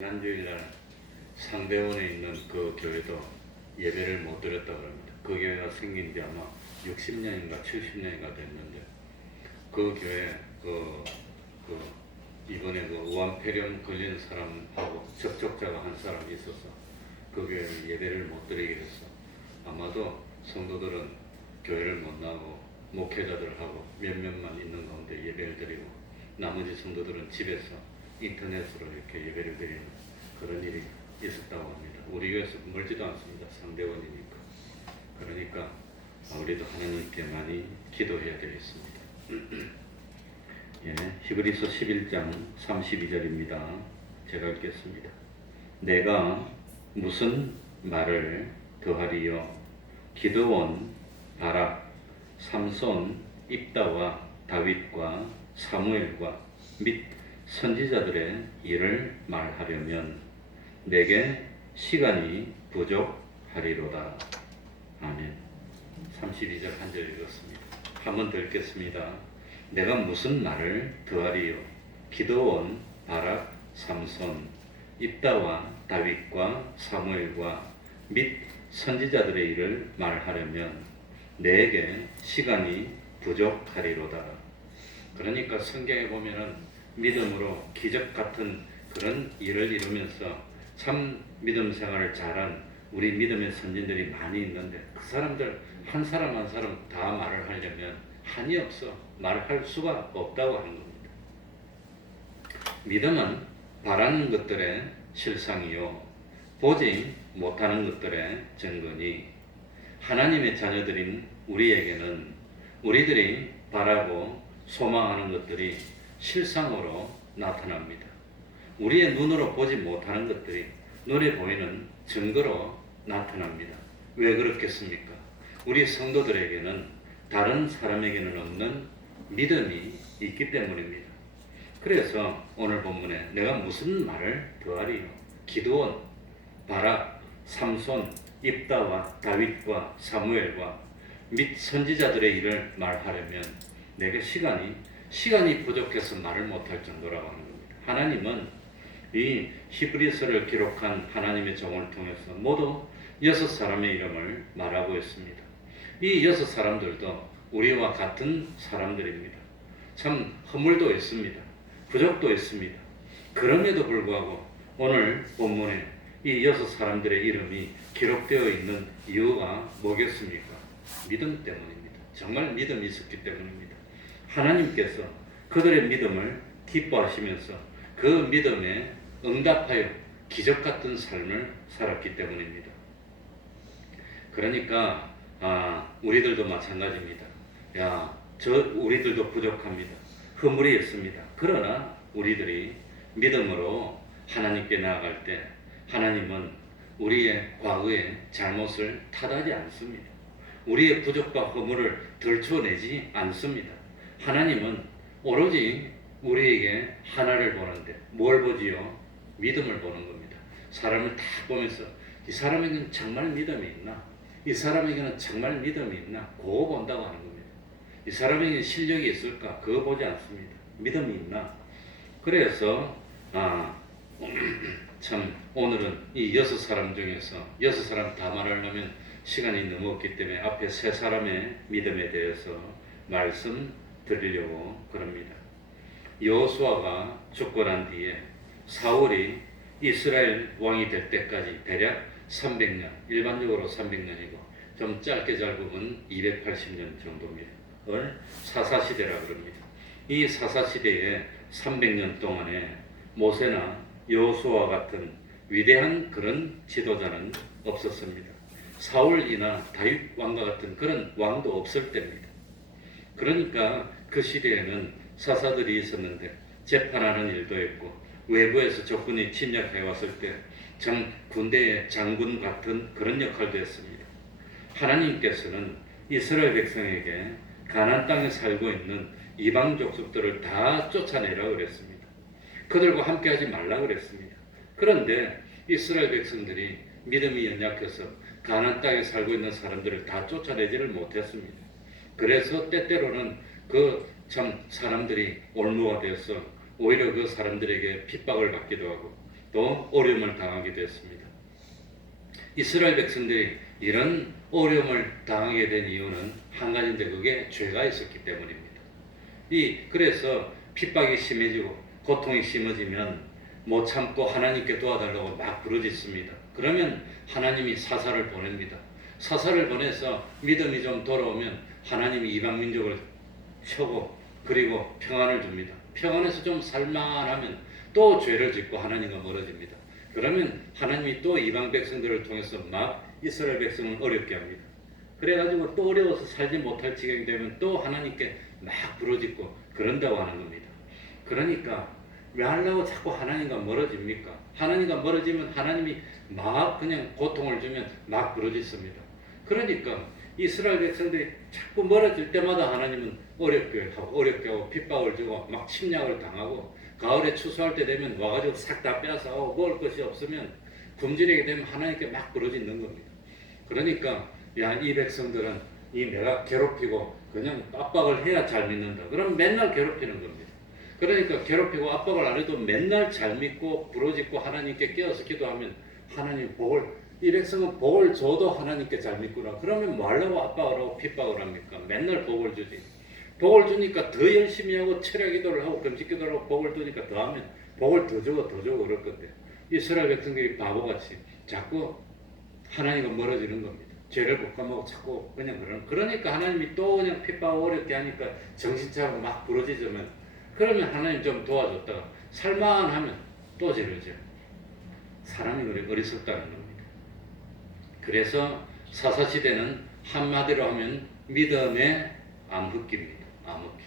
지난주일날 상대원에 있는 그 교회도 예배를 못 드렸다고 합니다. 그 교회가 생긴 지 아마 60년인가 70년인가 됐는데 그 교회 이번에 그 우한폐렴 걸린 사람하고 접촉자가 한 사람이 있어서 그 교회는 예배를 못 드리게 됐어. 아마도 성도들은 교회를 못 나오고 목회자들하고 몇몇만 있는 가운데 예배를 드리고 나머지 성도들은 집에서 인터넷으로 이렇게 예배를 드리는 그런 일이 있었다고 합니다. 우리 교회에서 멀지도 않습니다. 상대원이니까. 그러니까 우리도 하나님께 많이 기도해야 되겠습니다. 예, 히브리서 11장 32절입니다. 제가 읽겠습니다. 내가 무슨 말을 더하리요? 기드온, 바락, 삼손, 입다와 다윗과 사무엘과 및 선지자들의 일을 말하려면 내게 시간이 부족하리로다. 아멘. 32절 한 절 읽었습니다. 한 번 더 읽겠습니다. 내가 무슨 말을 더하리요? 기드온, 바락, 삼손, 입다와 다윗과 사무엘과 및 선지자들의 일을 말하려면 내게 시간이 부족하리로다. 그러니까 성경에 보면은 믿음으로 기적 같은 그런 일을 이루면서 참 믿음 생활을 잘한 우리 믿음의 선진들이 많이 있는데 그 사람들 한 사람 한 사람 다 말을 하려면 한이 없어. 말할 수가 없다고 하는 겁니다. 믿음은 바라는 것들의 실상이요 보지 못하는 것들의 증거니 하나님의 자녀들인 우리에게는 우리들이 바라고 소망하는 것들이 실상으로 나타납니다. 우리의 눈으로 보지 못하는 것들이 눈에 보이는 증거로 나타납니다. 왜 그렇겠습니까? 우리 성도들에게는 다른 사람에게는 없는 믿음이 있기 때문입니다. 그래서 오늘 본문에 내가 무슨 말을 더하리요? 기드온, 바락, 삼손, 입다와 다윗과 사무엘과 및 선지자들의 일을 말하려면 내게 시간이 부족해서 말을 못할 정도라고 하는 겁니다. 하나님은 이 히브리서를 기록한 하나님의 종을 통해서 모두 6사람의 이름을 말하고 있습니다. 이 6사람들도 우리와 같은 사람들입니다. 참 허물도 있습니다. 부족도 있습니다. 그럼에도 불구하고 오늘 본문에 이 6사람들의 이름이 기록되어 있는 이유가 뭐겠습니까? 믿음 때문입니다. 정말 믿음이 있었기 때문입니다. 하나님께서 그들의 믿음을 기뻐하시면서 그 믿음에 응답하여 기적 같은 삶을 살았기 때문입니다. 그러니까 우리들도 마찬가지입니다. 우리들도 부족합니다. 허물이 있습니다. 그러나 우리들이 믿음으로 하나님께 나아갈 때 하나님은 우리의 과거의 잘못을 탓하지 않습니다. 우리의 부족과 허물을 들춰내지 않습니다. 하나님은 오로지 우리에게 하나를 보는데 뭘 보지요? 믿음을 보는 겁니다. 사람을 다 보면서 이 사람에게는 정말 믿음이 있나? 이 사람에게는 정말 믿음이 있나? 그거 본다고 하는 겁니다. 이 사람에게 실력이 있을까? 그거 보지 않습니다. 믿음이 있나? 그래서 참 오늘은 이 6사람 중에서 6사람 다 말하려면 시간이 너무 없기 때문에 앞에 3사람의 믿음에 대해서 말씀드리려고 그럽니다. 여호수아가 죽고 난 뒤에 사울이 이스라엘 왕이 될 때까지 대략 300년, 일반적으로 300년이고 좀 짧게 잡으면 280년 정도입니다. 을 사사시대라 그럽니다. 이 사사시대에 300년 동안에 모세나 여호수아 같은 위대한 그런 지도자는 없었습니다. 사울이나 다윗 왕과 같은 그런 왕도 없을 때입니다. 그러니까 그 시대에는 사사들이 있었는데 재판하는 일도 있고 외부에서 적군이 침략해 왔을 때 군대의 장군 같은 그런 역할도 했습니다. 하나님께서는 이스라엘 백성에게 가나안 땅에 살고 있는 이방 족속들을 다 쫓아내라 그랬습니다. 그들과 함께하지 말라 그랬습니다. 그런데 이스라엘 백성들이 믿음이 연약해서 가나안 땅에 살고 있는 사람들을 다 쫓아내지를 못했습니다. 그래서 때때로는 사람들이 올무가 되어서 오히려 그 사람들에게 핍박을 받기도 하고 또 또 어려움을 당하게 됐습니다. 이스라엘 백성들이 이런 어려움을 당하게 된 이유는 한 가지인데 그게 죄가 있었기 때문입니다. 그래서 핍박이 심해지고 고통이 심해지면 못 참고 하나님께 도와달라고 막 부르짖습니다. 그러면 하나님이 사사를 보냅니다. 사사를 보내서 믿음이 좀 돌아오면 하나님이 이방 민족을 쳐고 그리고 평안을 줍니다. 평안에서 좀 살만하면 또 죄를 짓고 하나님과 멀어집니다. 그러면 하나님이 또 이방 백성들을 통해서 막 이스라엘 백성을 어렵게 합니다. 그래가지고 또 어려워서 살지 못할 지경이 되면 또 하나님께 막 부르짖고 그런다고 하는 겁니다. 그러니까 왜 하려고 자꾸 하나님과 멀어집니까? 하나님과 멀어지면 하나님이 막 그냥 고통을 주면 막 부르짖습니다. 그러니까 이스라엘 백성들이 자꾸 멀어질 때마다 하나님은 어렵게 하고 핍박을 주고 막 침략을 당하고 가을에 추수할 때 되면 와가지고 싹 다 빼앗아가고 먹을 것이 없으면 굶주리게 되면 하나님께 막 부르짖는 겁니다. 그러니까 이 백성들은 내가 괴롭히고 그냥 압박을 해야 잘 믿는다. 그럼 맨날 괴롭히는 겁니다. 그러니까 괴롭히고 압박을 안 해도 맨날 잘 믿고 부르짖고 하나님께 깨어서 기도하면 하나님 이 백성은 복을 줘도 하나님께 잘 믿구나. 그러면 뭐 하려고 압박을 하고 핍박을 합니까? 맨날 복을 주지. 복을 주니까 더 열심히 하고 철야 기도를 하고 금식 기도를 하고 복을 주니까 더 하면 복을 더 주고 그럴 건데 이스라엘 백성들이 바보같이 자꾸 하나님과 멀어지는 겁니다. 죄를 복감하고 자꾸 그냥 그러니까 하나님이 또 그냥 핍박하고 어렵게 하니까 정신 차리고 막 부르짖으면 그러면 하나님 좀 도와줬다가 살만하면 또 죄를 지어. 사람이 어리석다는 겁니다. 그래서 사사시대는 한마디로 하면 믿음의 암흑기입니다. 암흑기.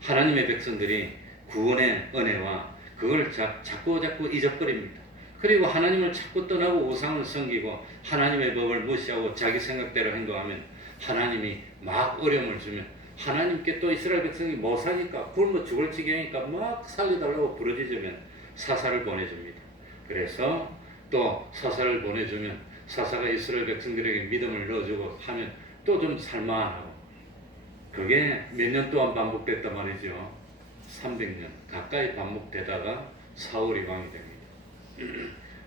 하나님의 백성들이 구원의 은혜와 그걸 자꾸 잊어버립니다. 그리고 하나님을 자꾸 떠나고 우상을 섬기고 하나님의 법을 무시하고 자기 생각대로 행동하면 하나님이 막 어려움을 주면 하나님께 또 이스라엘 백성이 못 사니까 굶어 죽을 지경이니까 막 살려달라고 부르짖으면 사사를 보내줍니다. 그래서 또 사사를 보내주면 사사가 이스라엘 백성들에게 믿음을 넣어주고 하면 또 좀 살만하고 그게 몇 년 동안 반복됐단 말이죠. 300년 가까이 반복되다가 사울이 왕이 됩니다.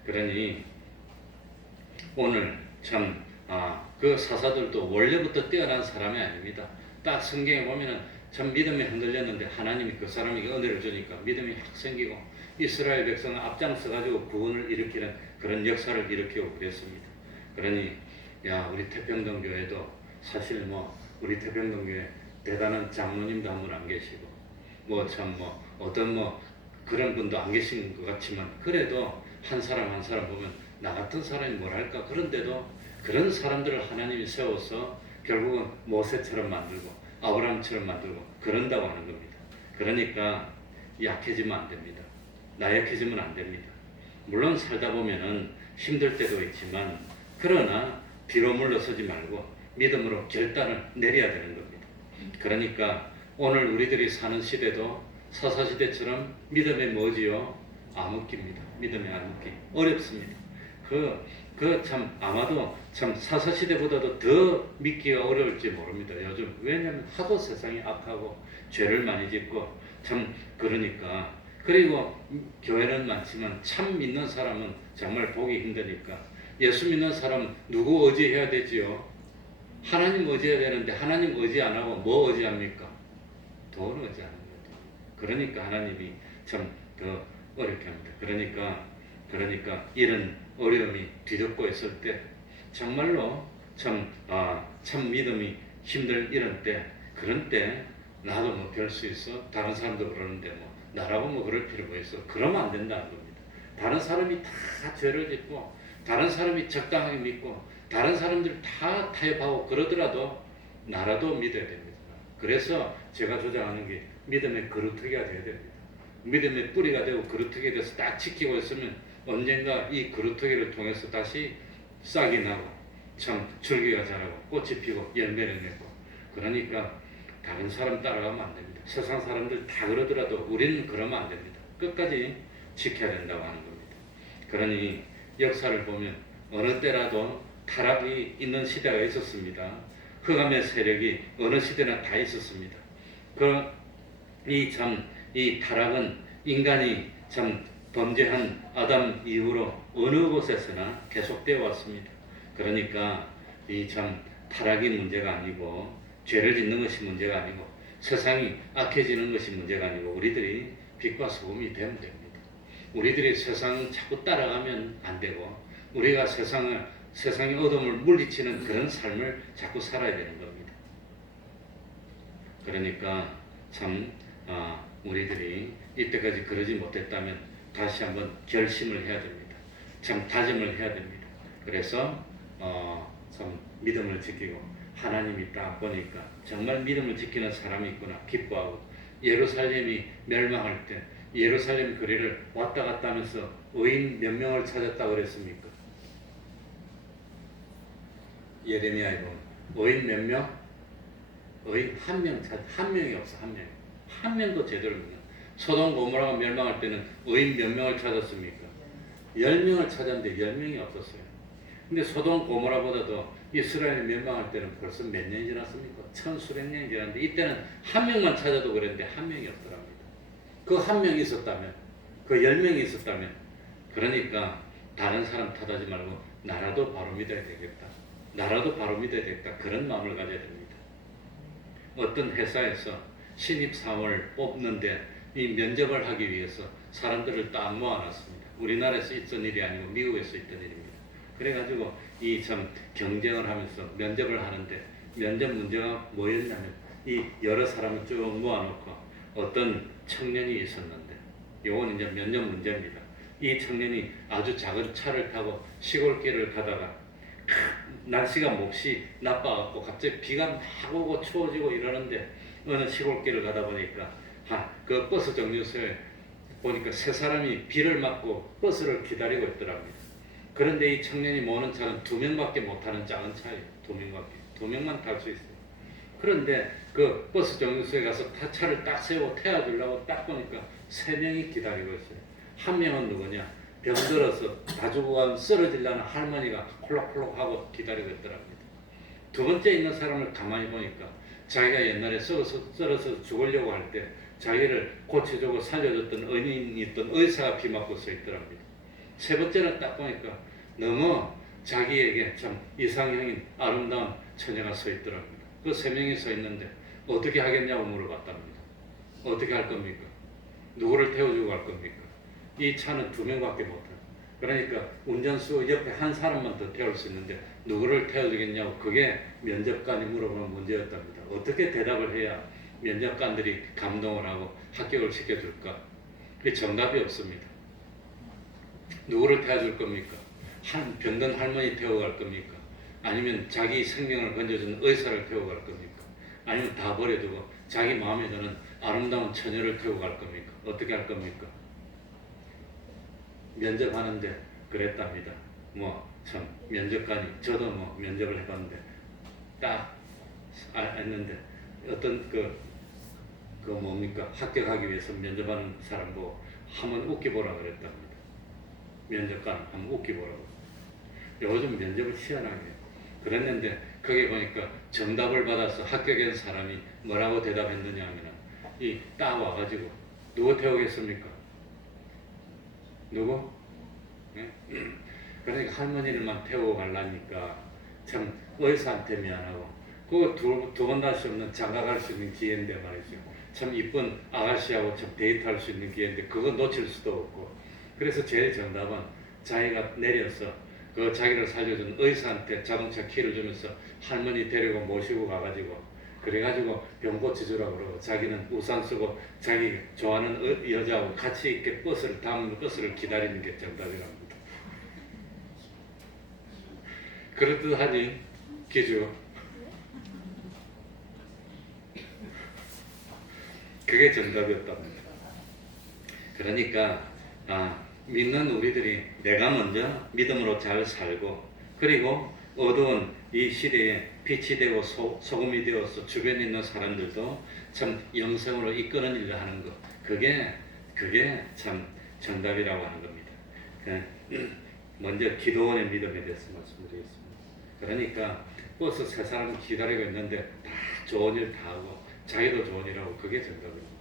그러니 오늘 참 그 사사들도 원래부터 뛰어난 사람이 아닙니다. 딱 성경에 보면은 참 믿음이 흔들렸는데 하나님이 그 사람에게 은혜를 주니까 믿음이 확 생기고 이스라엘 백성은 앞장서 가지고 구원을 일으키는 그런 역사를 일으키고 그랬습니다. 그러니 우리 태평동 교회도 사실 우리 태평동 교회 대단한 장로님도 한 분 안 계시고 어떤 그런 분도 안 계신 것 같지만 그래도 한 사람 한 사람 보면 나 같은 사람이 뭐랄까 그런데도 그런 사람들을 하나님이 세워서 결국은 모세처럼 만들고 아브라함처럼 만들고 그런다고 하는 겁니다. 그러니까 약해지면 안 됩니다. 나약해지면 안 됩니다. 물론 살다 보면은 힘들 때도 있지만 그러나 뒤로 물러서지 말고 믿음으로 결단을 내려야 되는 겁니다. 그러니까 오늘 우리들이 사는 시대도 사사시대처럼 믿음의 뭐지요? 암흑기입니다. 믿음의 암흑기. 어렵습니다. 참 아마도 참 사사시대보다도 더 믿기가 어려울지 모릅니다. 요즘 왜냐하면 하도 세상이 악하고 죄를 많이 짓고 참 그러니까 그리고 교회는 많지만 참 믿는 사람은 정말 보기 힘드니까 예수 믿는 사람은 누구 의지해야 되지요? 하나님 의지해야 되는데 하나님 의지 안 하고 뭐 의지합니까? 돈 의지하는 거죠. 그러니까 하나님이 참 더 어렵게 합니다. 그러니까 이런 어려움이 뒤덮고 있을 때 정말로 참 믿음이 힘들 이런 때 그런 때 나도 별 수 있어 다른 사람도 그러는데 나라고 그럴 필요 뭐 있어 그러면 안 된다는 겁니다. 다른 사람이 다 죄를 짓고 다른 사람이 적당하게 믿고 다른 사람들 다 타협하고 그러더라도 나라도 믿어야 됩니다. 그래서 제가 주장하는 게 믿음의 그루터기가 돼야 됩니다. 믿음의 뿌리가 되고 그루터기가 돼서 딱 지키고 있으면 언젠가 이 그루터기를 통해서 다시 싹이 나고 참 줄기가 자라고 꽃이 피고 열매를 맺고 그러니까 다른 사람 따라가면 안 됩니다. 세상 사람들 다 그러더라도 우리는 그러면 안 됩니다. 끝까지 지켜야 된다고 하는 겁니다. 그러니 역사를 보면 어느 때라도 타락이 있는 시대가 있었습니다. 흑암의 세력이 어느 시대나 다 있었습니다. 이 타락은 인간이 참 범죄한 아담 이후로 어느 곳에서나 계속되어 왔습니다. 그러니까 이 참 타락이 문제가 아니고 죄를 짓는 것이 문제가 아니고 세상이 악해지는 것이 문제가 아니고 우리들이 빛과 소금이 되면 됩니다. 우리들이 세상 자꾸 따라가면 안 되고 우리가 세상의 어둠을 물리치는 그런 삶을 자꾸 살아야 되는 겁니다. 그러니까 참 우리들이 이때까지 그러지 못했다면 다시 한번 결심을 해야 됩니다. 참 다짐을 해야 됩니다. 그래서 참 믿음을 지키고 하나님이 딱 보니까 정말 믿음을 지키는 사람이 있구나 기뻐하고 예루살렘이 멸망할 때 예루살렘 거리를 왔다 갔다 하면서 의인 몇 명을 찾았다고 그랬습니까? 예레미야에 보면 의인 몇 명? 의인 한 명이 없어. 한 명도 제대로 없는. 소돔 고모라가 멸망할 때는 의인 몇 명을 찾았습니까? 10명을 찾았는데 10명이 없었어요. 근데 소돔 고모라보다도 이스라엘이 멸망할 때는 벌써 몇 년이 지났습니까? 천수백 년이 지났는데 이때는 한 명만 찾아도 그랬는데 한 명이 없더랍니다. 그 한 명이 있었다면, 그 10명이 있었다면, 그러니까 다른 사람 탓하지 말고 나라도 바로 믿어야 되겠다. 나라도 바로 믿어야 되겠다. 그런 마음을 가져야 됩니다. 어떤 회사에서 신입사원을 뽑는데 이 면접을 하기 위해서 사람들을 딱 모아놨습니다. 우리나라에서 있던 일이 아니고 미국에서 있던 일입니다. 그래가지고 이 참 경쟁을 하면서 면접을 하는데 면접 문제가 뭐였냐면 이 여러 사람을 쭉 모아놓고 어떤 청년이 있었는데 요건 이제 면접 문제입니다. 이 청년이 아주 작은 차를 타고 시골길을 가다가 날씨가 몹시 나빠갖고 갑자기 비가 막 오고 추워지고 이러는데 어느 시골길을 가다 보니까 그 버스 정류소에 보니까 세 사람이 비를 맞고 버스를 기다리고 있더랍니다. 그런데 이 청년이 모는 차는 2명밖에 못 타는 작은 차예요. 2명만 탈 수 있어요. 그런데 그 버스 정류소에 가서 차를 딱 세우고 태워주려고 딱 보니까 3명이 기다리고 있어요. 한 명은 누구냐? 병들어서 다 죽어가면 쓰러지려는 할머니가 콜록콜록 하고 기다리고 있더랍니다. 두 번째 있는 사람을 가만히 보니까 자기가 옛날에 썰어서 죽으려고 할 때 자기를 고쳐주고 살려줬던 은인이 있던 의사가 비 맞고 서 있더랍니다. 세 번째는 딱 보니까 너무 자기에게 참 이상형인 아름다운 처녀가 서 있더랍니다. 그 3명이 서 있는데 어떻게 하겠냐고 물어봤답니다. 어떻게 할 겁니까? 누구를 태워주고 갈 겁니까? 이 차는 2명밖에 못 타요. 그러니까 운전수 옆에 한 사람만 더 태울 수 있는데 누구를 태워주겠냐고 그게 면접관이 물어보는 문제였답니다. 어떻게 대답을 해야 면접관들이 감동을 하고 합격을 시켜줄까? 그 정답이 없습니다. 누구를 태워줄 겁니까? 병든 할머니 태워갈 겁니까? 아니면 자기 생명을 건져주는 의사를 태워갈 겁니까? 아니면 다 버려두고 자기 마음에 드는 아름다운 처녀를 태워갈 겁니까? 어떻게 할 겁니까? 면접하는데 그랬답니다. 참 면접관이 저도 면접을 해봤는데 딱 했는데 어떤 뭡니까? 합격하기 위해서 면접하는 사람 보고 한번 웃겨보라 그랬답니다. 면접관 한번 웃겨보라고. 요즘 면접을 희한하게 해요. 그랬는데 거기 보니까 정답을 받아서 합격한 사람이 뭐라고 대답했느냐 하면 이 딱 와가지고 누구 태우겠습니까? 누구? 네? 그러니까 할머니를만 태우고 가려니까 참 의사한테 미안하고 그거 두 번 다시 없는 장가갈 수 있는 기회인데 말이죠. 참 이쁜 아가씨하고 참 데이트할 수 있는 기회인데 그거 놓칠 수도 없고 그래서 제일 정답은 자기가 내려서 그 자기를 살려준 의사한테 자동차 키를 주면서 할머니 데리고 모시고 가가지고 그래가지고 병 고쳐주라고 그러고 자기는 우산 쓰고 자기 좋아하는 여자하고 같이 이렇게 다음 버스를 기다리는 게 정답이랍니다. 그렇듯하니 기주 그게 정답이었답니다. 그러니까 믿는 우리들이 내가 먼저 믿음으로 잘 살고 그리고 어두운 이 시대에 빛이 되고 소금이 되어서 주변에 있는 사람들도 참 영생으로 이끄는 일을 하는 것 그게 참 정답이라고 하는 겁니다. 먼저 기도원의 믿음에 대해서 말씀드리겠습니다. 그러니까 버스 세 사람 기다리고 있는데 다 좋은 일 다 하고 자기도 좋은 일하고 그게 정답입니다.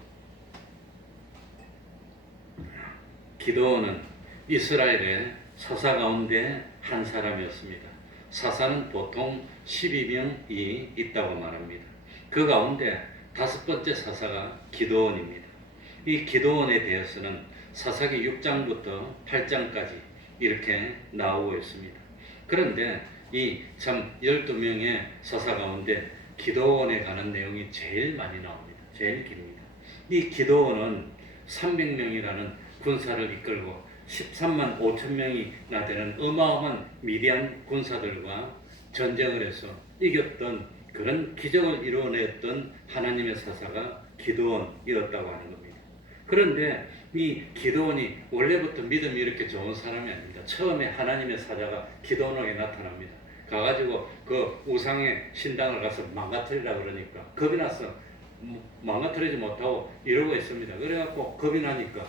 기드온은 이스라엘의 사사 가운데 한 사람이었습니다. 사사는 보통 12명이 있다고 말합니다. 그 가운데 다섯 번째 사사가 기드온입니다. 이 기드온에 대해서는 사사기 6장부터 8장까지 이렇게 나오고 있습니다. 그런데 이 참 12명의 사사 가운데 기드온에 관한 내용이 제일 많이 나옵니다. 제일 깁니다. 이 기드온은 300명이라는 군사를 이끌고 13만 5천 명이나 되는 어마어마한 미디안 군사들과 전쟁을 해서 이겼던 그런 기적을 이루어냈던 하나님의 사사가 기드온이었다고 하는 겁니다. 그런데 이 기드온이 원래부터 믿음이 이렇게 좋은 사람이 아닙니다. 처음에 하나님의 사자가 기드온에게 나타납니다. 가가지고 그 우상의 신당을 가서 망가뜨리라 그러니까 겁이 나서 망가뜨리지 못하고 이러고 있습니다. 그래갖고 겁이 나니까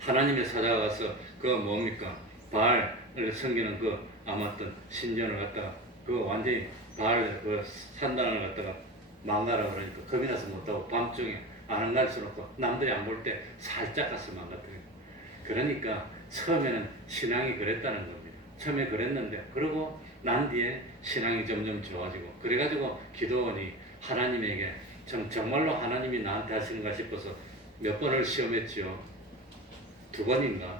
하나님의 사자가 가서 그 뭡니까 바알을 섬기는 그 아무튼 신전을 갖다가 그 완전히 바알 그 산당을 갖다가 망가라 그러니까 겁이 나서 못하고 밤중에 아랑갈 수 놓고 남들이 안 볼 때 살짝 가서 망가뜨려요. 그러니까 처음에는 신앙이 그랬다는 겁니다. 처음에 그랬는데 그러고 난 뒤에 신앙이 점점 좋아지고 그래가지고 기드온이 하나님에게 정말로 하나님이 나한테 하시는가 싶어서 몇 번을 시험했지요. 2번인가.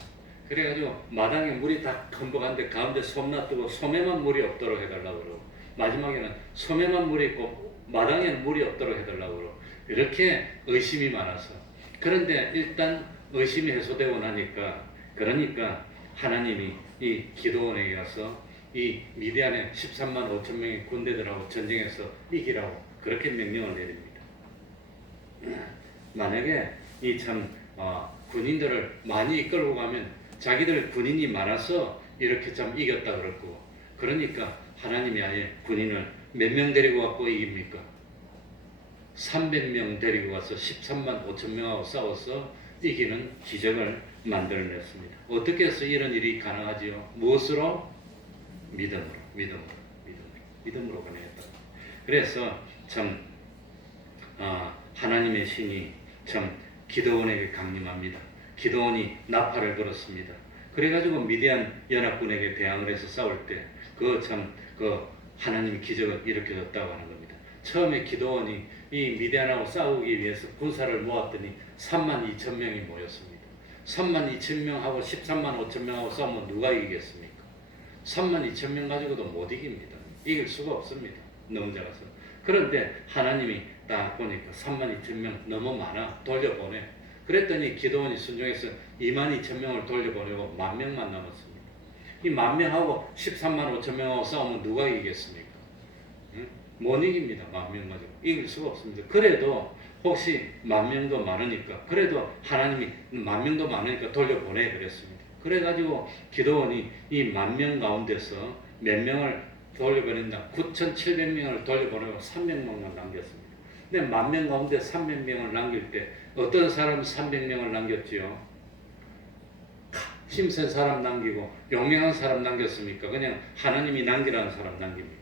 그래가지고 마당에 물이 다 컴벅한데 가운데 솜 놔두고 솜에만 물이 없도록 해달라고 그러고 마지막에는 솜에만 물이 있고 마당에는 물이 없도록 해달라고 그러고 이렇게 의심이 많아서 그런데 일단 의심이 해소되고 나니까 그러니까 하나님이 이 기드온에게 가서 이 미디안의 13만 5천 명의 군대들하고 전쟁해서 이기라고 그렇게 명령을 내립니다. 만약에 이 참 군인들을 많이 이끌고 가면 자기들 군인이 많아서 이렇게 참 이겼다 그럴 거고 그러니까 하나님이 아예 군인을 몇 명 데리고 갖고 이깁니까? 300명 데리고 가서 13만 5천 명하고 싸워서 이기는 기적을 만들어냈습니다. 어떻게 해서 이런 일이 가능하지요? 무엇으로? 믿음으로 가능했다. 그래서 참 하나님의 신이 참 기드온에게 강림합니다. 기드온이 나팔을 불었습니다. 그래가지고 미디안 연합군에게 대항을 해서 싸울 때 그 하나님이 기적을 일으켜줬다고 하는 겁니다. 처음에 기드온이 이 미디안하고 싸우기 위해서 군사를 모았더니 3만 2천 명이 모였습니다. 3만 2천 명하고 13만 5천 명하고 싸우면 누가 이기겠습니까? 3만 2천 명 가지고도 못 이깁니다. 이길 수가 없습니다. 너무 작아서. 그런데 하나님이 딱 보니까 3만 2천 명 너무 많아 돌려보내. 그랬더니 기드온이 순종해서 2만 2천 명을 돌려보내고 10,000명만 남았습니다. 이 10,000명하고 13만 5천 명하고 싸우면 누가 이기겠습니까? 응? 못 이깁니다. 10,000명 가지고 이길 수가 없습니다. 그래도 혹시 10,000명도 많으니까 그래도 하나님이 10,000명도 많으니까 돌려보내 그랬습니다. 그래가지고 기드온이 이 10,000명 가운데서 몇 명을 돌려보낸다. 9,700명을 돌려보내고 300명만 남겼습니다. 근데 10,000명 가운데 300명을 남길 때 어떤 사람은 300명을 남겼지요? 힘센 사람 남기고 용맹한 사람 남겼습니까? 그냥 하나님이 남기라는 사람 남깁니까?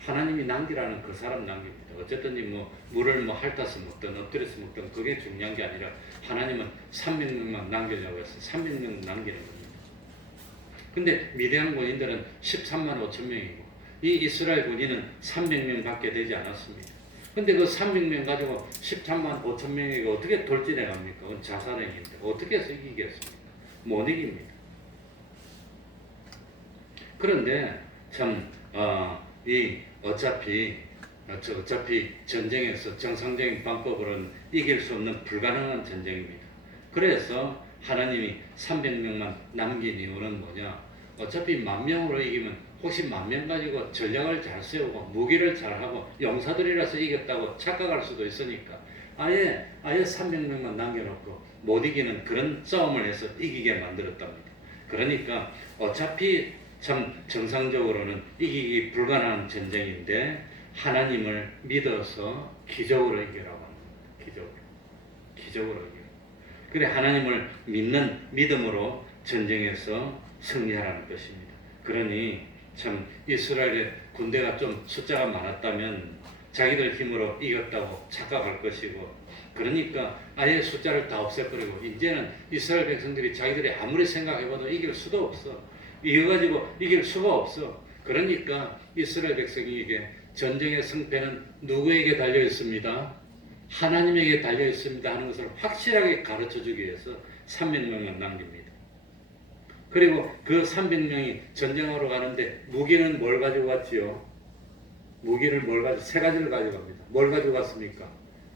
하나님이 남기라는 그 사람 남깁니다. 어쨌든 물을 핥아서 먹든 엎드려서 먹든 그게 중요한 게 아니라 하나님은 300명만 남기려고 해서 300명 남기는 겁니다. 근데 미디안 군인들은 13만 5천 명이고 이 이스라엘 군인은 300명밖에 되지 않았습니다. 근데 그 300명 가지고 13만 5천 명이 어떻게 돌진해 갑니까? 그건 자살행위인데 어떻게 해서 이기겠습니까? 못 이깁니다. 그런데 참 어차피 전쟁에서 정상적인 방법으로는 이길 수 없는 불가능한 전쟁입니다. 그래서 하나님이 300명만 남긴 이유는 뭐냐? 어차피 10,000명으로 이기면 혹시 10,000명 가지고 전략을 잘 세우고 무기를 잘하고 용사들이라서 이겼다고 착각할 수도 있으니까 아예 300명만 남겨놓고 못 이기는 그런 싸움을 해서 이기게 만들었답니다. 그러니까 어차피 참 정상적으로는 이기기 불가능한 전쟁인데 하나님을 믿어서 기적으로 이기라고 하는 겁니다. 기적으로 이기라. 그래 하나님을 믿는 믿음으로 전쟁에서 승리하라는 것입니다. 그러니 참 이스라엘의 군대가 좀 숫자가 많았다면 자기들 힘으로 이겼다고 착각할 것이고 그러니까 아예 숫자를 다 없애버리고 이제는 이스라엘 백성들이 자기들이 아무리 생각해봐도 이길 수도 없어. 이거 가지고 이길 수가 없어. 그러니까 이스라엘 백성에게 전쟁의 승패는 누구에게 달려 있습니다. 하나님에게 달려 있습니다 하는 것을 확실하게 가르쳐 주기 위해서 300명을 남깁니다. 그리고 그 300명이 전쟁하러 가는데 무기는 뭘 가지고 갔지요? 무기를 세 가지를 가지고 갑니다. 뭘 가지고 갔습니까?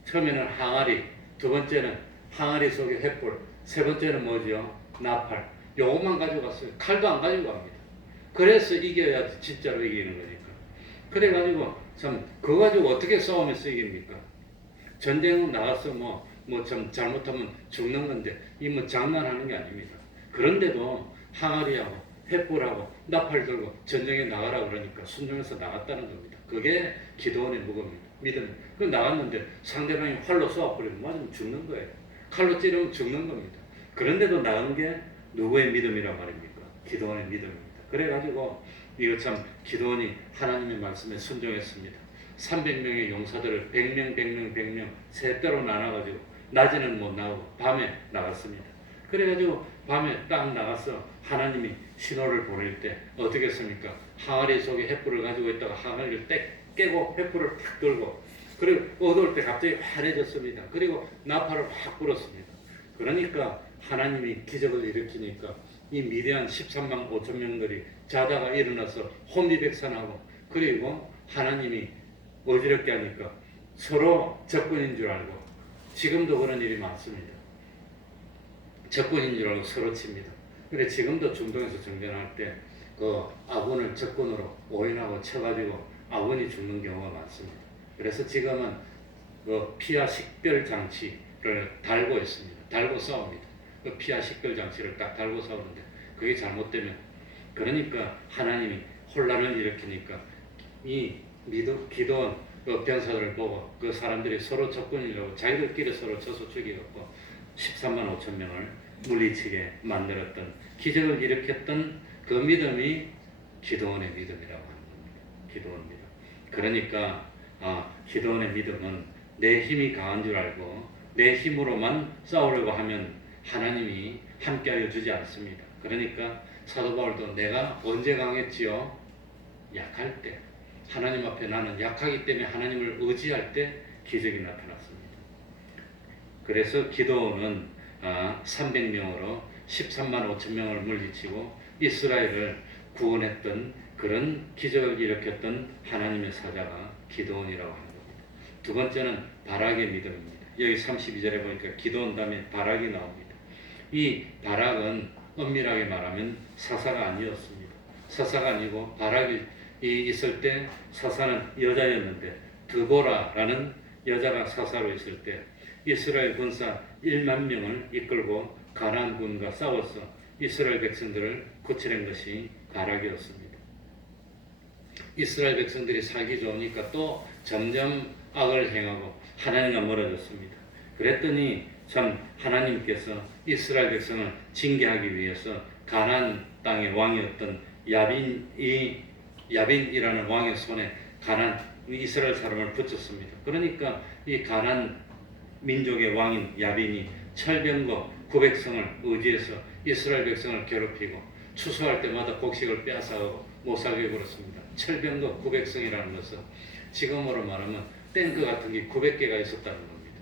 처음에는 항아리, 두 번째는 항아리 속에 횃불, 세 번째는 뭐지요? 나팔. 요것만 가지고 갔어요. 칼도 안 가지고 갑니다. 그래서 이겨야 진짜로 이기는 거니까. 그래가지고 참 그거 가지고 어떻게 싸우면서 이깁니까? 전쟁은 나가서 참 잘못하면 죽는 건데 이 뭐 장난하는 게 아닙니다. 그런데도 항아리하고 횃불하고 나팔 들고 전쟁에 나가라 그러니까 순종해서 나갔다는 겁니다. 그게 기도원의 무겁니다. 믿음. 그 나갔는데 상대방이 활로 쏘아버리면 맞으면 죽는 거예요. 칼로 찌르면 죽는 겁니다. 그런데도 나간 게 누구의 믿음이란 말입니까? 기도원의 믿음입니다. 그래가지고 이거 참 기도원이 하나님의 말씀에 순종했습니다. 300명의 용사들을 100명 세 대로 나눠가지고 낮에는 못 나오고 밤에 나갔습니다. 그래가지고 밤에 딱 나가서 하나님이 신호를 보낼 때 어떻게 했습니까? 항아리 속에 횃불을 가지고 있다가 항아리를 깨고 횃불을 탁 들고 그리고 어두울 때 갑자기 환해졌습니다. 그리고 나팔을 확 불었습니다. 그러니까 하나님이 기적을 일으키니까 이 미대한 13만 5천 명들이 자다가 일어나서 혼비백산하고 그리고 하나님이 어지럽게 하니까 서로 적군인 줄 알고 지금도 그런 일이 많습니다. 적군인 줄 알고 서로 칩니다. 그래 지금도 중동에서 정전할 때 그 아군을 적군으로 오인하고 쳐가지고 아군이 죽는 경우가 많습니다. 그래서 지금은 그 피하 식별 장치를 달고 있습니다. 달고 싸웁니다. 그 피하 식별 장치를 딱 달고 싸우는데 그게 잘못되면 그러니까 하나님이 혼란을 일으키니까 이 기도원 그 병사들을 보고 그 사람들이 서로 적군이라고 자기들끼리 서로 쳐서 죽이고 13만 5천 명을 물리치게 만들었던 기적을 일으켰던 그 믿음이 기도원의 믿음이라고 하는 겁니다. 기도원 믿음. 그러니까 기도원의 믿음은 내 힘이 강한 줄 알고 내 힘으로만 싸우려고 하면 하나님이 함께하여 주지 않습니다. 그러니까 사도 바울도 내가 언제 강했지요? 약할 때. 하나님 앞에 나는 약하기 때문에 하나님을 의지할 때 기적이 나타났습니다. 그래서 기도원은 300명으로 13만 5천 명을 물리치고 이스라엘을 구원했던 그런 기적을 일으켰던 하나님의 사자가 기도원이라고 하는 겁니다. 두 번째는 바락의 믿음입니다. 여기 32절에 보니까 기도원 다음에 바락이 나옵니다. 이 바락은 엄밀하게 말하면 사사가 아니었습니다. 사사가 아니고 바락이 있을 때 사사는 여자였는데 드보라라는 여자가 사사로 있을 때 이스라엘 군사 1만 명을 이끌고 가나안 군과 싸워서 이스라엘 백성들을 구출한 것이 바락이었습니다. 이스라엘 백성들이 살기 좋으니까 또 점점 악을 행하고 하나님과 멀어졌습니다. 그랬더니 참 하나님께서 이스라엘 백성을 징계하기 위해서 가나안 땅의 왕이었던 야빈이라는 왕의 손에 가나안 이스라엘 사람을 붙였습니다. 그러니까 이 가나안 민족의 왕인 야빈이 철병거 900성을 의지해서 이스라엘 백성을 괴롭히고 추수할 때마다 곡식을 빼앗아가고 못 살게 해버렸습니다. 철병거 900성이라는 것은 지금으로 말하면 탱크 같은 게 900개가 있었다는 겁니다.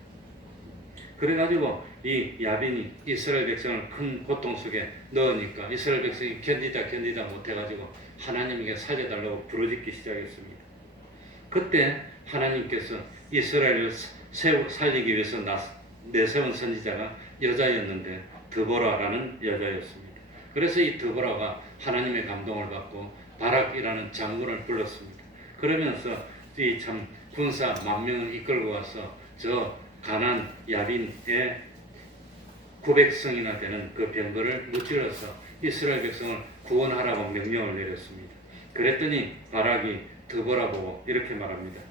그래가지고 이 야빈이 이스라엘 백성을 큰 고통 속에 넣으니까 이스라엘 백성이 견디다 못해가지고 하나님에게 살려달라고 부르짖기 시작했습니다. 그때 하나님께서 이스라엘을 살리기 위해서 내세운 선지자가 여자였는데 드보라라는 여자였습니다. 그래서 이 드보라가 하나님의 감동을 받고 바락이라는 장군을 불렀습니다. 그러면서 이 참 군사 10,000명을 이끌고 가서 저 가나안 야빈의 900성이나 되는 그 병거를 무찔러서 이스라엘 백성을 구원하라고 명령을 내렸습니다. 그랬더니 바락이 드보라 보고 이렇게 말합니다.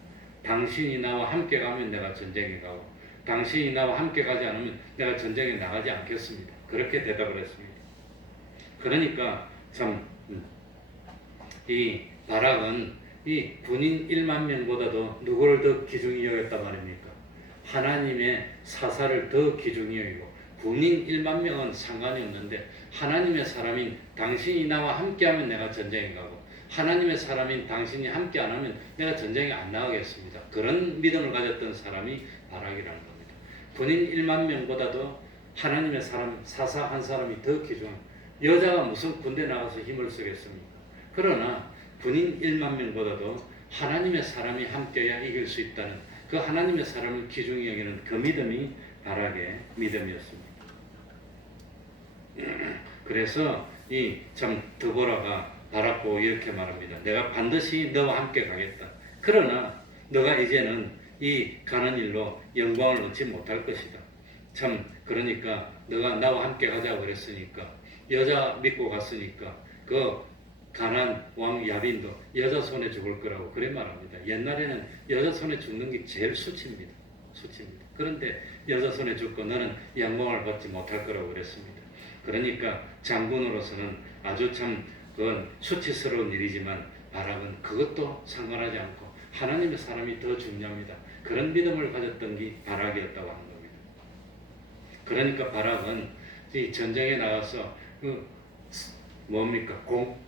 당신이 나와 함께 가면 내가 전쟁에 가고 당신이 나와 함께 가지 않으면 내가 전쟁에 나가지 않겠습니다. 그렇게 대답을 했습니다. 그러니까 참 이 바락은 이 군인 1만 명보다도 누구를 더 귀중히 여겼단 말입니까? 하나님의 사사를 더 귀중히 여기고 군인 1만 명은 상관이 없는데 하나님의 사람인 당신이 나와 함께하면 내가 전쟁에 가고 하나님의 사람인 당신이 함께 안 하면 내가 전쟁에 안 나가겠습니다. 그런 믿음을 가졌던 사람이 바락이라는 겁니다. 군인 1만 명보다도 하나님의 사람 사사 한 사람이 더 귀중한 여자가 무슨 군대 나가서 힘을 쓰겠습니까? 그러나 군인 1만 명보다도 하나님의 사람이 함께해야 이길 수 있다는 그 하나님의 사람을 귀중히 여기는 그 믿음이 바락의 믿음이었습니다. 그래서 이 참 드보라가 바락 보고 이렇게 말합니다. 내가 반드시 너와 함께 가겠다. 그러나 너가 이제는 이 가는 일로 영광을 얻지 못할 것이다. 참 그러니까 너가 나와 함께 가자고 그랬으니까 여자 믿고 갔으니까 그 가나안 왕 야빈도 여자 손에 죽을 거라고 그래 말합니다. 옛날에는 여자 손에 죽는 게 제일 수치입니다. 수치입니다. 그런데 여자 손에 죽고 너는 영광을 받지 못할 거라고 그랬습니다. 그러니까 장군으로서는 아주 참 그건 수치스러운 일이지만 바락은 그것도 상관하지 않고 하나님의 사람이 더 중요합니다. 그런 믿음을 가졌던 게 바락이었다고 하는 겁니다. 그러니까 바락은 이 전쟁에 나가서 그 뭡니까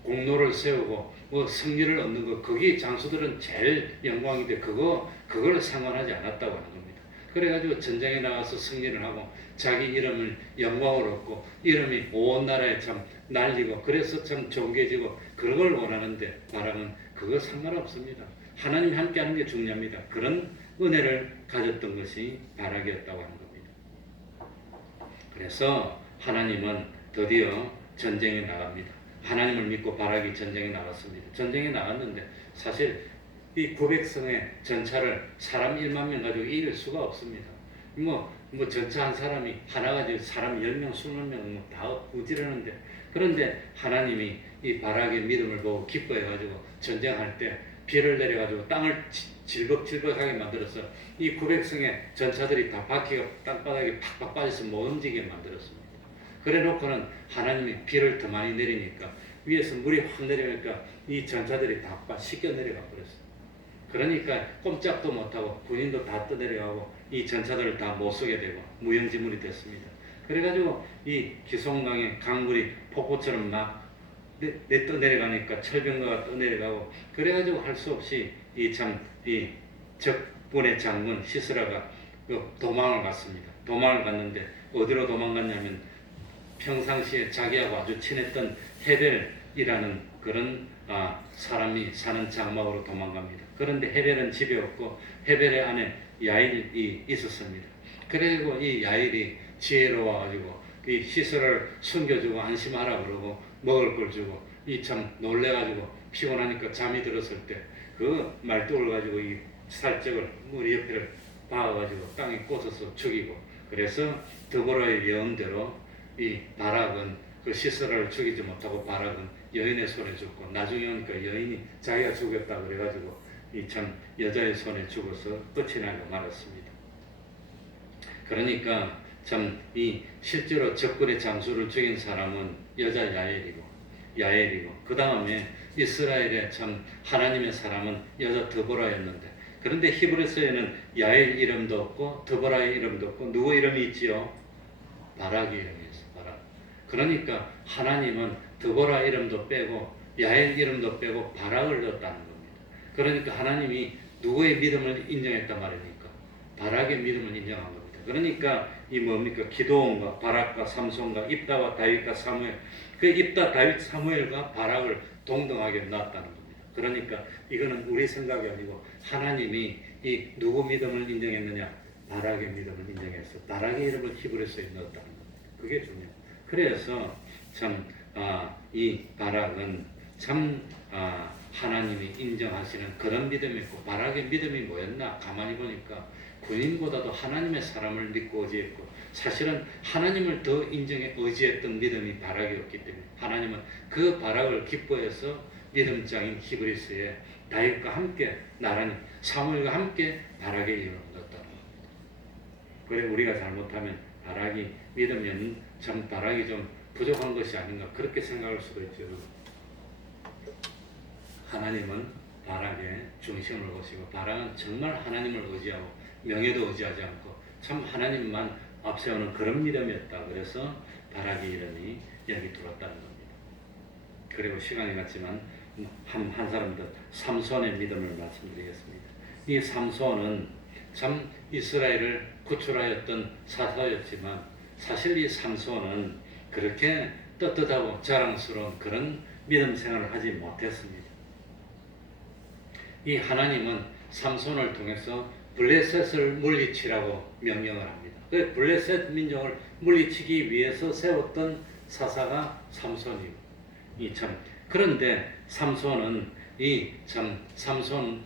공로를 세우고 뭐 승리를 얻는 거 거기 장수들은 제일 영광인데 그걸 상관하지 않았다고 하는 겁니다. 그래가지고 전쟁에 나가서 승리를 하고 자기 이름을 영광을 얻고 이름이 온 나라에 참 날리고 그래서 참 존귀해지고 그런 걸 원하는데 바락은 그거 상관없습니다. 하나님이 함께하는 게 중요합니다. 그런 은혜를 가졌던 것이 바락이었다고 하는 겁니다. 그래서 하나님은 드디어 전쟁에 나갑니다. 하나님을 믿고 바락이 전쟁에 나갔습니다. 전쟁에 나갔는데 사실 이 900성의 전차를 사람 1만 명 가지고 이길 수가 없습니다. 뭐 전차 한 사람이 하나 가지고 사람 10명, 20명 다 우지르는데 그런데 하나님이 이 바락의 믿음을 보고 기뻐해가지고 전쟁할 때 비를 내려가지고 땅을 질벅질벅하게 만들어서 이 900성의 전차들이 다 바퀴가 땅바닥에 팍팍 빠져서 못 움직이게 만들었습니다. 그래 놓고는 하나님이 비를 더 많이 내리니까 위에서 물이 확 내리니까 이 전차들이 다 씻겨 내려가 버렸어요. 그러니까 꼼짝도 못하고 군인도 다 떠내려가고 이 전차들을 다 못 쓰게 되고 무용지물이 됐습니다. 그래가지고 이 기송강의 강물이 폭포처럼 막 떠내려가니까 철병가가 떠내려가고 그래가지고 할 수 없이 이 적군의 장군 시스라가 도망을 갔습니다. 도망을 갔는데 어디로 도망갔냐면 평상시에 자기하고 아주 친했던 헤벨이라는 그런 사람이 사는 장막으로 도망갑니다. 그런데 헤벨은 집에 없고 헤벨의 안에 야일이 있었습니다. 그리고 이 야일이 지혜로워가지고 이 시스를 숨겨주고 안심하라 그러고 먹을 걸 주고 이 참 놀래가지고 피곤하니까 잠이 들었을 때 그 말뚝을 가지고 이 살적을 머리 옆에를 박아가지고 땅에 꽂아서 죽이고 그래서 드보라의 예언대로 이 바락은 그 시스라를 죽이지 못하고 바락은 여인의 손에 죽고 나중에 오니까 여인이 자기가 죽였다 그래가지고 이 참 여자의 손에 죽어서 끝이 나고 말았습니다. 그러니까 참 이 실제로 적군의 장수를 죽인 사람은 여자 야엘이고 그 다음에 이스라엘의 참 하나님의 사람은 여자 드보라였는데 그런데 히브리서에는 야엘 이름도 없고 드보라의 이름도 없고 누구 이름이 있지요? 바락의 이름이 있어요. 바락. 그러니까 하나님은 드보라 이름도 빼고 야엘 이름도 빼고 바락을 넣었다는 겁니다. 그러니까 하나님이 누구의 믿음을 인정했단 말입니까? 바락의 믿음을 인정한 겁니다. 그러니까 이 뭡니까? 기도원과 바락과 삼손과 입다와 다윗과 사무엘 그 입다 다윗 사무엘과 바락을 동등하게 놨다는 겁니다. 그러니까 이거는 우리 생각이 아니고 하나님이 이 누구 믿음을 인정했느냐? 바락의 믿음을 인정해서 바락의 이름을 히브리서에 넣었다는 겁니다. 그게 중요해요. 그래서 참 이 바락은 참 하나님이 인정하시는 그런 믿음이었고 바락의 믿음이 뭐였나? 가만히 보니까 군인보다도 하나님의 사람을 믿고 의지했고 사실은 하나님을 더 인정해 의지했던 믿음이 바락이었기 때문에 하나님은 그 바락을 기뻐해서 믿음장인 히브리서에 다윗과 함께 나란히 사무엘과 함께 바락의 이름을 넣었다는 겁니다. 그래 우리가 잘못하면 바락이 믿음이 참 바락이 좀 부족한 것이 아닌가 그렇게 생각할 수도 있죠. 하나님은 바락의 중심을 보시고 바락은 정말 하나님을 의지하고 명예도 의지하지 않고 참 하나님만 앞세우는 그런 믿음이었다. 그래서 바락의 이름이 여기 들었다는 겁니다. 그리고 시간이 갔지만 한 사람 더 삼손의 믿음을 말씀드리겠습니다. 이 삼손은 참 이스라엘을 구출하였던 사사였지만 사실 이 삼손은 그렇게 떳떳하고 자랑스러운 그런 믿음 생활을 하지 못했습니다. 이 하나님은 삼손을 통해서 블레셋을 물리치라고 명령을 합니다. 그 블레셋 민족을 물리치기 위해서 세웠던 사사가 삼손이고, 그런데 삼손은 삼손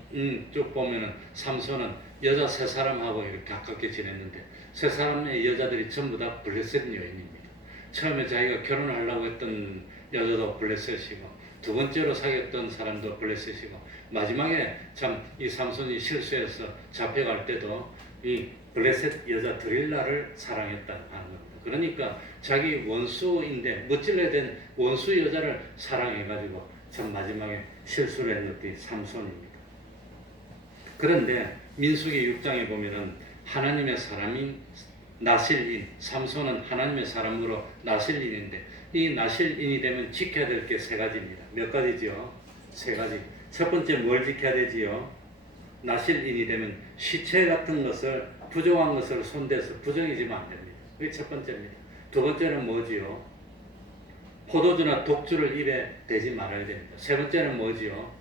쭉 보면은 삼손은 여자 세 사람하고 이렇게 가깝게 지냈는데 세 사람의 여자들이 전부 다 블레셋 여인입니다. 처음에 자기가 결혼하려고 했던 여자도 블레셋이고 두 번째로 사귀었던 사람도 블레셋이고 마지막에 참 이 삼손이 실수해서 잡혀갈 때도 이 블레셋 여자 드릴라를 사랑했다는 겁니다. 그러니까 자기 원수인데 무찔러야 된 원수 여자를 사랑해가지고 참 마지막에 실수를 했던 삼손입니다. 그런데 민수기 6장에 보면은 하나님의 사람인 나실인, 삼손은 하나님의 사람으로 나실인인데 이 나실인이 되면 지켜야 될 게 세 가지입니다. 몇 가지지요? 세 가지. 첫 번째 뭘 지켜야 되지요? 나실인이 되면 시체 같은 것을 부정한 것을 손대서 부정해지면 안 됩니다. 그게 첫 번째입니다. 두 번째는 뭐지요? 포도주나 독주를 입에 대지 말아야 됩니다. 세 번째는 뭐지요?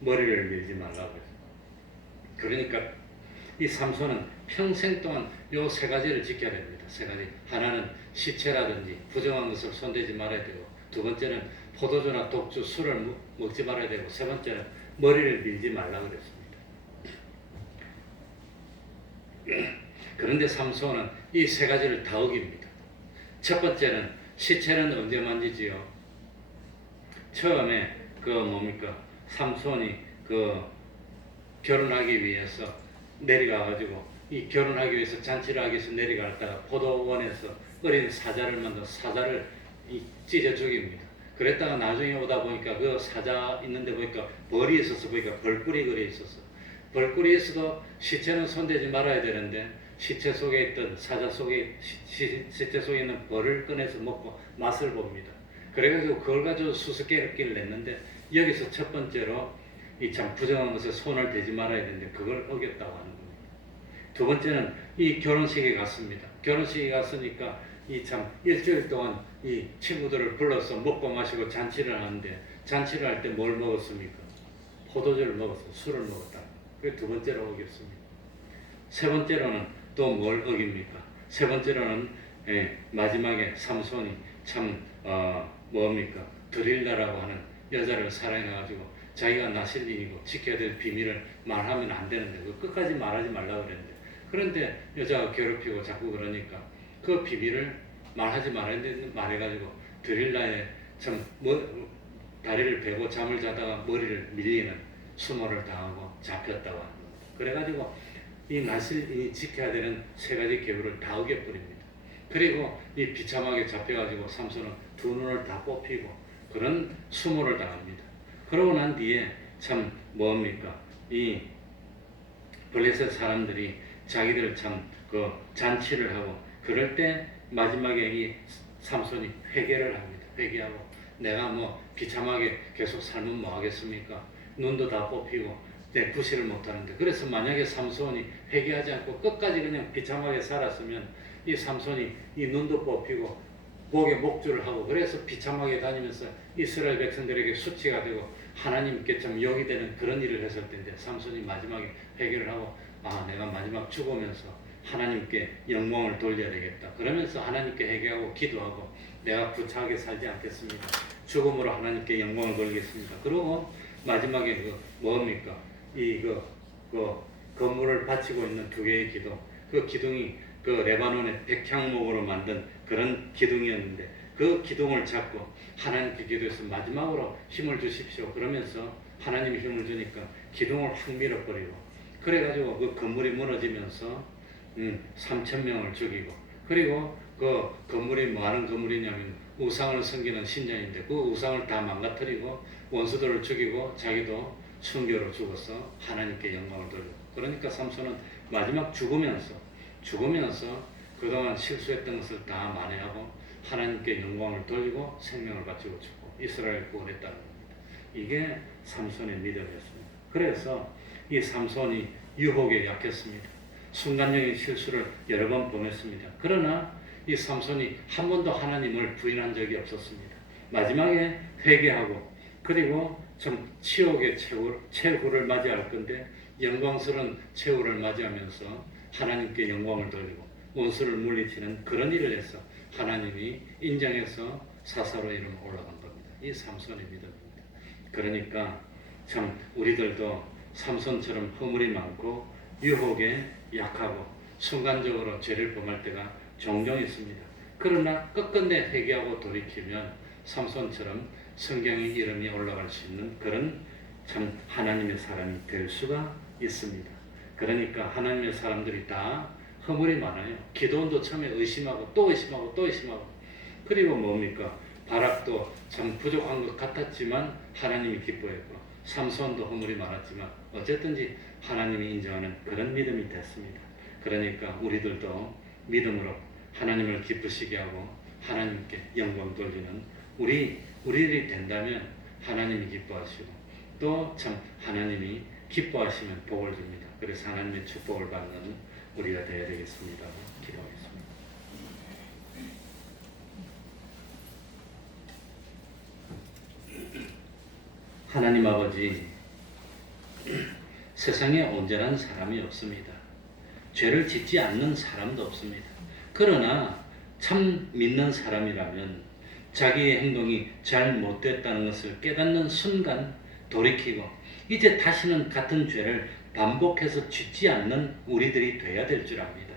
머리를 밀지 말라고 해서. 그러니까 이 삼손은 평생 동안 요 세 가지를 지켜야 됩니다. 세 가지. 하나는 시체라든지 부정한 것을 손대지 말아야 되고, 두 번째는 포도주나 독주, 술을 먹지 말아야 되고, 세 번째는 머리를 밀지 말라고 그랬습니다. 그런데 삼손은 이 세 가지를 다 어깁니다. 첫 번째는 시체는 언제 만지지요? 처음에 삼손이 결혼하기 위해서 내려가가지고 이 결혼하기 위해서 잔치를 하기 위해서 내려갔다가 포도원에서 어린 사자를 만든 사자를 찢어 죽입니다. 그랬다가 나중에 오다 보니까 그 사자 있는데 보니까 벌이 있어서 보니까 벌꿀이 그려 있었어. 벌꿀이 있어도 시체는 손대지 말아야 되는데 시체 속에 있던 사자 속에 시체 속에 있는 벌을 꺼내서 먹고 맛을 봅니다. 그래가지고 그걸 가지고 수수께끼를 냈는데 여기서 첫 번째로 이 참 부정한 것에 손을 대지 말아야 되는데 그걸 어겼다고 하는 겁니다. 두 번째는 이 결혼식에 갔습니다. 결혼식에 갔으니까 이 참 일주일 동안 이 친구들을 불러서 먹고 마시고 잔치를 하는데 잔치를 할 때 뭘 먹었습니까? 포도주를 먹었어, 술을 먹었다. 그게 두 번째로 어겼습니다. 세 번째로는 또 뭘 어깁니까? 세 번째로는 마지막에 삼손이 참 드릴라라고 하는 여자를 사랑해가지고 자기가 나실인이고 지켜야 될 비밀을 말하면 안 되는데 끝까지 말하지 말라고 그랬는데 그런데 여자가 괴롭히고 자꾸 그러니까 그 비밀을 말하지 말해가지고 드릴라의 다리를 베고 잠을 자다가 머리를 밀리는 수모를 당하고 잡혔다고 하는 겁니다. 그래가지고 이 나실인이 지켜야 되는 세 가지 계율을 다 어겨버립니다. 그리고 이 비참하게 잡혀가지고 삼손은 두 눈을 다 뽑히고 그런 수모를 당합니다. 그러고 난 뒤에 이 블레셋 사람들이 자기들 잔치를 하고 그럴 때 마지막에 이 삼손이 회개를 합니다. 회개하고 내가 비참하게 계속 살면 뭐 하겠습니까? 눈도 다 뽑히고 내 구실을 못하는데 그래서 만약에 삼손이 회개하지 않고 끝까지 그냥 비참하게 살았으면 이 삼손이 이 눈도 뽑히고 목에 목줄을 하고 그래서 비참하게 다니면서 이스라엘 백성들에게 수치가 되고 하나님께 좀 욕이 되는 그런 일을 했을 텐데 삼손이 마지막에 회개를 하고 내가 마지막 죽으면서 하나님께 영광을 돌려야 되겠다. 그러면서 하나님께 회개하고 기도하고 내가 구차하게 살지 않겠습니다. 죽음으로 하나님께 영광을 돌리겠습니다. 그리고 마지막에 건물을 바치고 있는 두 개의 기둥, 그 기둥이 레바논의 백향목으로 만든 그런 기둥이었는데 그 기둥을 잡고 하나님께 기도해서 마지막으로 힘을 주십시오. 그러면서 하나님이 힘을 주니까 기둥을 확 밀어버리고 그래가지고 그 건물이 무너지면서 3,000명을 죽이고 그리고 그 건물이 뭐 하는 건물이냐면 우상을 섬기는 신전인데 그 우상을 다 망가뜨리고 원수들을 죽이고 자기도 순교로 죽어서 하나님께 영광을 돌리고 그러니까 삼손은 마지막 죽으면서 그동안 실수했던 것을 다 만회하고 하나님께 영광을 돌리고 생명을 바치고 죽고 이스라엘을 구원했다는 겁니다. 이게 삼손의 믿음이었습니다. 그래서 이 삼손이 유혹에 약했습니다. 순간적인 실수를 여러 번 범했습니다. 그러나 이 삼손이 한 번도 하나님을 부인한 적이 없었습니다. 마지막에 회개하고 그리고 좀 치욕의 최후를 맞이할 건데 영광스러운 최후를 맞이하면서 하나님께 영광을 돌리고 원수를 물리치는 그런 일을 해서 하나님이 인정해서 사사로 이름 올라간 겁니다. 이 삼손의 믿음입니다. 그러니까 참 우리들도 삼손처럼 허물이 많고 유혹에 약하고 순간적으로 죄를 범할 때가 종종 있습니다. 그러나 끝끝내 회개하고 돌이키면 삼손처럼 성경의 이름이 올라갈 수 있는 그런 참 하나님의 사람이 될 수가 있습니다. 그러니까 하나님의 사람들이 다 허물이 많아요. 기도원도 처음에 의심하고 또 의심하고 또 의심하고 그리고 뭡니까? 바락도 참 부족한 것 같았지만 하나님이 기뻐했고 삼손도 허물이 많았지만 어쨌든지 하나님이 인정하는 그런 믿음이 됐습니다. 그러니까 우리들도 믿음으로 하나님을 기쁘시게 하고 하나님께 영광 돌리는 우리들이 된다면 하나님이 기뻐하시고 또 참 하나님이 기뻐하시면 복을 줍니다. 그래서 하나님의 축복을 받는 우리가 되어야 되겠습니다. 기도하겠습니다. 하나님 아버지, 세상에 온전한 사람이 없습니다. 죄를 짓지 않는 사람도 없습니다. 그러나 참 믿는 사람이라면 자기의 행동이 잘못됐다는 것을 깨닫는 순간 돌이키고 이제 다시는 같은 죄를 반복해서 짓지 않는 우리들이 돼야 될 줄 압니다.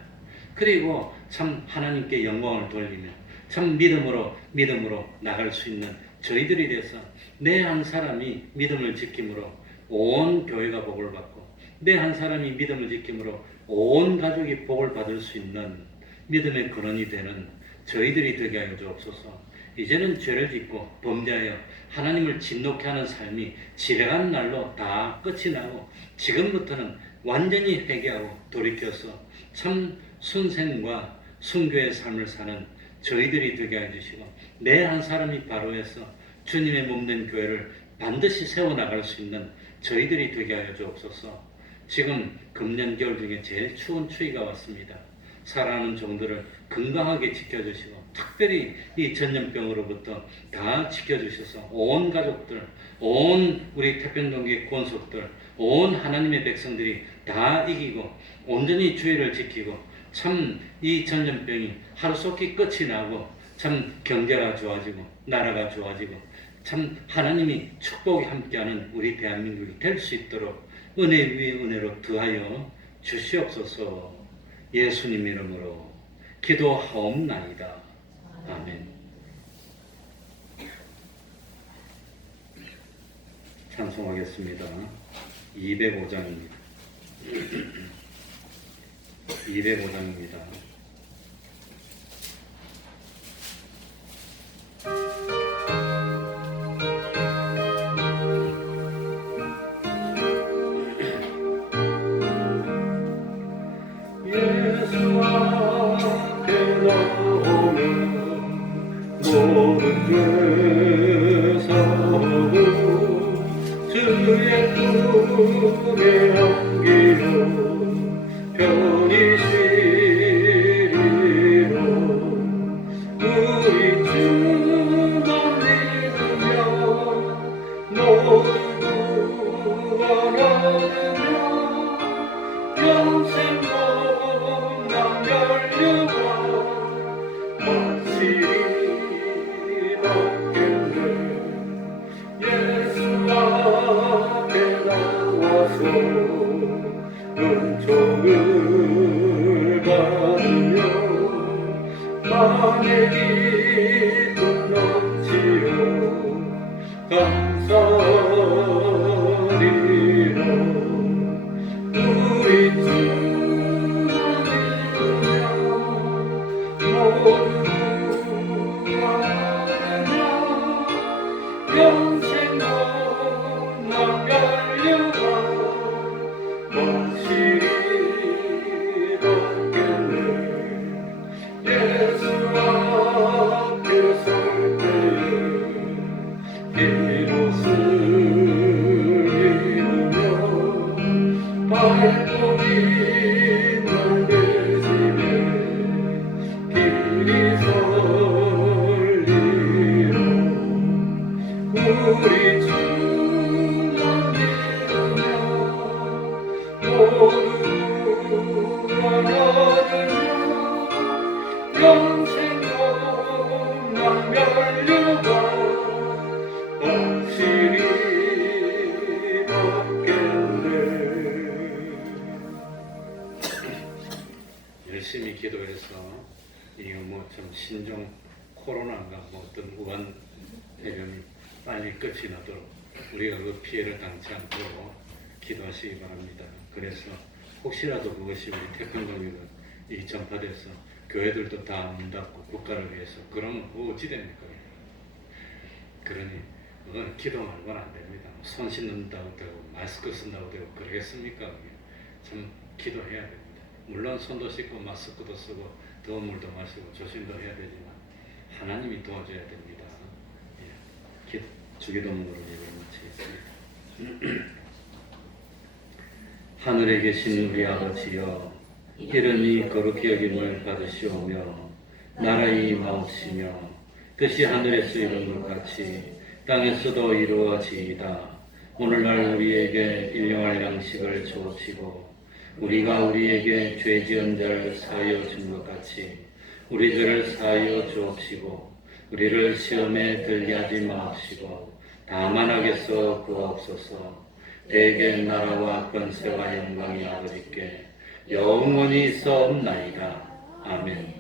그리고 참 하나님께 영광을 돌리며 참 믿음으로 나갈 수 있는 저희들이 돼서 내 한 사람이 믿음을 지킴으로 온 교회가 복을 받고 내 한 사람이 믿음을 지킴으로 온 가족이 복을 받을 수 있는 믿음의 근원이 되는 저희들이 되게 하여 주옵소서. 이제는 죄를 짓고 범죄하여 하나님을 진노케 하는 삶이 지나간 날로 다 끝이 나고 지금부터는 완전히 회개하고 돌이켜서 참 순생과 순교의 삶을 사는 저희들이 되게 해주시고 내 한 사람이 바로해서 주님의 몸된 교회를 반드시 세워나갈 수 있는 저희들이 되게 하여 주옵소서. 지금 금년 겨울 중에 제일 추운 추위가 왔습니다. 살아가는 종들을 건강하게 지켜주시고 특별히 이 전염병으로부터 다 지켜주셔서 온 가족들, 온 우리 태평동교회 권속들, 온 하나님의 백성들이 다 이기고 온전히 주의를 지키고 참 이 전염병이 하루속히 끝이 나고 참 경제가 좋아지고 나라가 좋아지고 참 하나님이 축복이 함께하는 우리 대한민국이 될 수 있도록 은혜 위에 은혜로 더하여 주시옵소서. 예수님 이름으로 기도하옵나이다. 아멘. 찬송하겠습니다. 205장입니다. 205장입니다. 주의 품에 안기려 편히 쉬리로 우리 주만 믿으며 모두 구원 얻으며 영생 복락 열려가 마치리 은총을 받으며 만의 기쁨 넘치려 감사리라 우리 주 믿으며 모두 구하며 영생 복락 열려가 마치 들리며 발목이 날개지네 길이 설리로 우리 주 만들며 모두가 얻으며 영생과 멸류가 확실히 받겠네. 열심히 기도해서 이거 뭐 좀 신종 코로나가 뭐 어떤 우한 폐렴이 빨리 끝이 나도록 우리가 그 피해를 당치 않도록 기도하시기 바랍니다. 그래서 혹시라도 그것이 우리 태평양에도 이 전파돼서 교회들도 다 문 닫고 국가를 위해서 그러면 그거 어찌 됩니까? 그러니 그건 기도 말고는 안 됩니다. 손 씻는다고 되고 마스크 쓴다고 되고 그러겠습니까? 그게? 참 기도해야 됩니다. 물론 손도 씻고 마스크도 쓰고 더운 물도 마시고 조심도 해야 되지만 하나님이 도와줘야 됩니다. 예. 주기도문으로 예배 마치겠습니다. 하늘에 계신 우리 아버지여, 이름이 거룩히 여김을 받으시오며 나라의 임하옵시며 뜻이 하늘에서 이룬 것 같이 땅에서도 이루어지이다. 오늘날 우리에게 일용할 양식을 주옵시고 우리가 우리에게 죄 지은 자를 사하여 준 것 같이 우리 죄를 사하여 주옵시고 우리를 시험에 들게 하지 마옵시고 다만 악에서 구하옵소서. 대개 나라와 권세와 영광이 아버지께 영원히 있사옵나이다. 아멘.